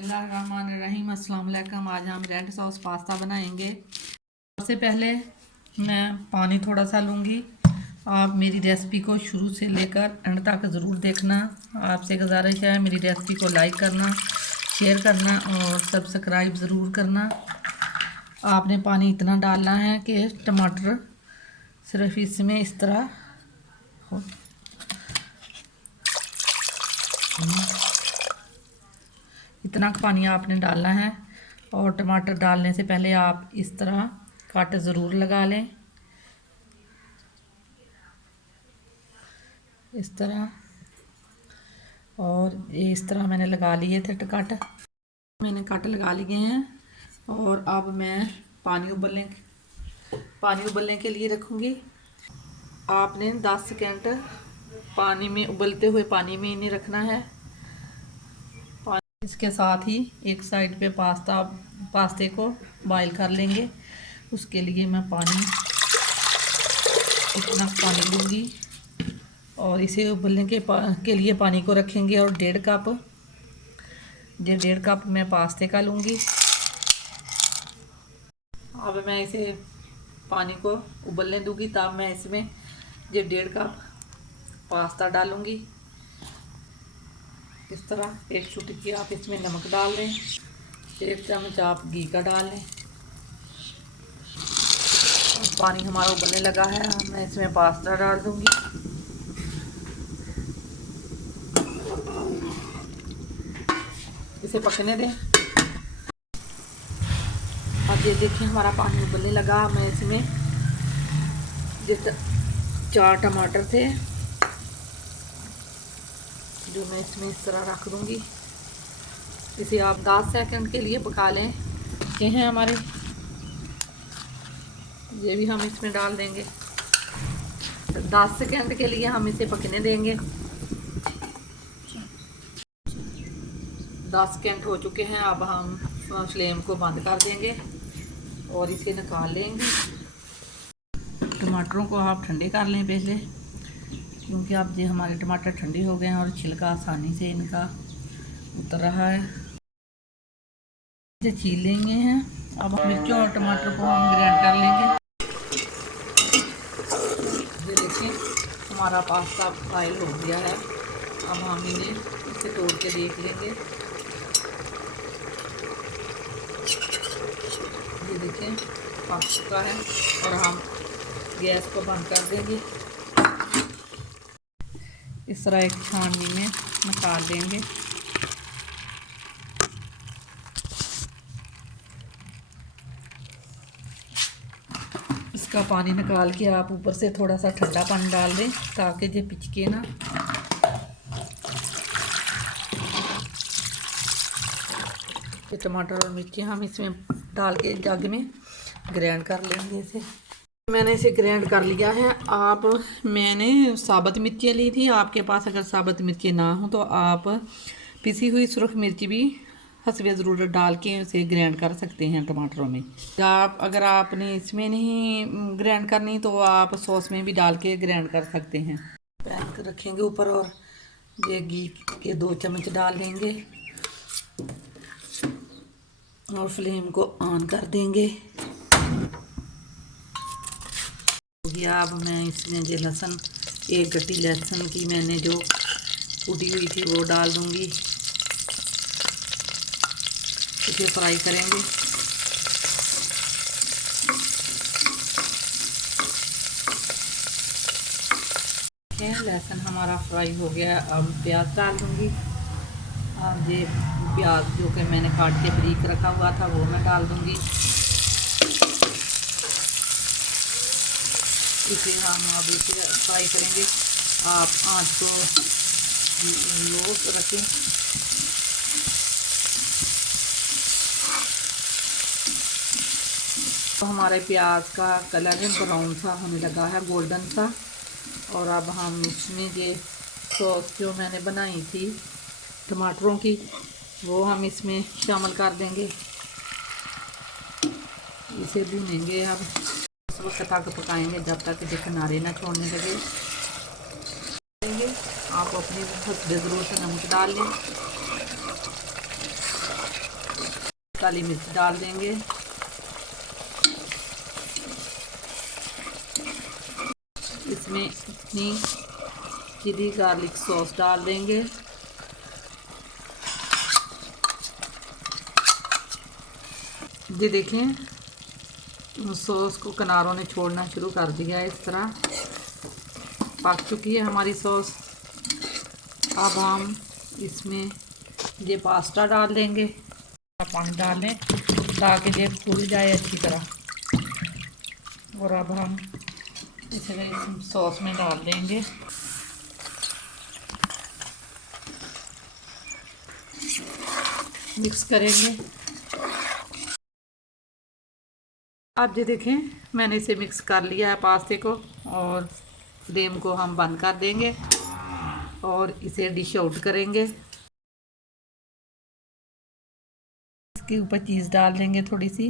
बिस्मिल्लाहिर्रहमानिर्रहीम। अस्सलाम वालेकुम। आज हम रेड सॉस पास्ता बनाएंगे। सबसे पहले मैं पानी थोड़ा सा लूँगी। आप मेरी रेसिपी को शुरू से लेकर एंड तक ज़रूर देखना। आपसे गुजारिश है मेरी रेसिपी को लाइक करना, शेयर करना और सब्सक्राइब ज़रूर करना। आपने पानी इतना डालना है कि टमाटर सिर्फ इसमें इस तरह हो। इतना पानी आपने डालना है और टमाटर डालने से पहले आप इस तरह कट ज़रूर लगा लें, इस तरह। और ये इस तरह मैंने लगा लिए थे कट, मैंने कट लगा लिए हैं। और अब मैं पानी उबलने के लिए रखूँगी। आपने 10 सेकंड पानी में उबलते हुए पानी में इन्हें रखना है। इसके साथ ही एक साइड पे पास्ते को बॉईल कर लेंगे। उसके लिए मैं इतना पानी लूँगी और इसे उबलने के लिए पानी को रखेंगे। और 1.5 कप मैं पास्ते का लूँगी। अब मैं इसे पानी को उबलने दूँगी, तब मैं इसमें 1.5 कप पास्ता डालूँगी। इस तरह एक चुटकी आप इसमें नमक डाल लें, 1 चम्मच आप घी का डाल लें। पानी हमारा उबलने लगा है, मैं इसमें पास्ता डाल दूंगी। इसे पकने दें। अब ये देखिए हमारा पानी उबलने लगा। मैं इसमें 4 टमाटर थे जो मैं इसमें इस तरह रख दूंगी। इसे आप 10 सेकंड के लिए पका लें। ये हैं हमारे, ये भी हम इसमें डाल देंगे। 10 सेकंड के लिए हम इसे पकने देंगे। 10 सेकंड हो चुके हैं। अब हम फ्लेम को बंद कर देंगे और इसे निकाल लेंगे। टमाटरों को आप ठंडे कर लें पहले, क्योंकि अब ये हमारे टमाटर ठंडे हो गए हैं और छिलका आसानी से इनका उतर रहा है। इसे छील लेंगे हैं। अब मिर्चों और टमाटर को हम ग्राइंड कर लेंगे। ये देखिए हमारा पास्ता बॉयल हो गया है। अब हम इन्हें इसे तोड़ के देख लेंगे। ये देखिए पक चुका है और हम गैस को बंद कर देंगे। इस तरह एक छाननी में निकाल देंगे। इसका पानी निकाल के आप ऊपर से थोड़ा सा ठंडा पानी डाल दें ताकि ये पिचके ना। ये टमाटर और मिर्ची हम इसमें डाल के जग में ग्राइंड कर लेंगे। इसे मैंने इसे ग्राइंड कर लिया है। मैंने साबुत मिर्ची ली थी। आपके पास अगर साबुत मिर्ची ना हो तो आप पिसी हुई सुरख मिर्ची भी हसबे ज़रूरत डाल के उसे ग्राइंड कर सकते हैं टमाटरों में। अगर आपने इसमें नहीं ग्राइंड करनी तो आप सॉस में भी डाल के ग्राइंड कर सकते हैं। पैन रखेंगे ऊपर और ये घी के 2 चम्मच डाल देंगे और फ्लेम को ऑन कर देंगे। अब मैं इसमें ये लहसुन, 1 गट्टी लहसुन की मैंने जो कूटी हुई थी वो डाल दूंगी। इसे फ्राई करेंगे। लहसुन हमारा फ्राई हो गया। अब प्याज डाल दूंगी। अब ये प्याज जो कि मैंने काट के बारीक रखा हुआ था वो मैं डाल दूंगी। इसे हम अब इसे फ्राई करेंगे। आप आंच को लो रखें। तो हमारे प्याज का कलर ब्राउन सा होने लगा है, गोल्डन सा। और अब हम इसमें ये सॉस जो मैंने बनाई थी टमाटरों की वो हम इसमें शामिल कर देंगे। इसे भूनेंगे। अब उस वक्त तक पकाएंगे जब तक ये किनारे ना छोड़ने लगे। आप अपनी ज़रूरत से नमक डाल लें। काली मिर्च डाल देंगे। इसमें अपनी चिली गार्लिक सॉस डाल देंगे। ये देखें सॉस को किनारों ने छोड़ना शुरू कर दिया है, इस तरह पक चुकी है हमारी सॉस। अब हम इसमें ये पास्ता डाल देंगे, पानी डाल दें ताकि ये फूल जाए अच्छी तरह। और अब हम इसे इस सॉस में डाल देंगे। मिक्स करेंगे। अब ये देखें मैंने इसे मिक्स कर लिया है पास्ते को, और फ्लेम को हम बंद कर देंगे और इसे डिश आउट करेंगे। इसके ऊपर चीज़ डाल देंगे थोड़ी सी।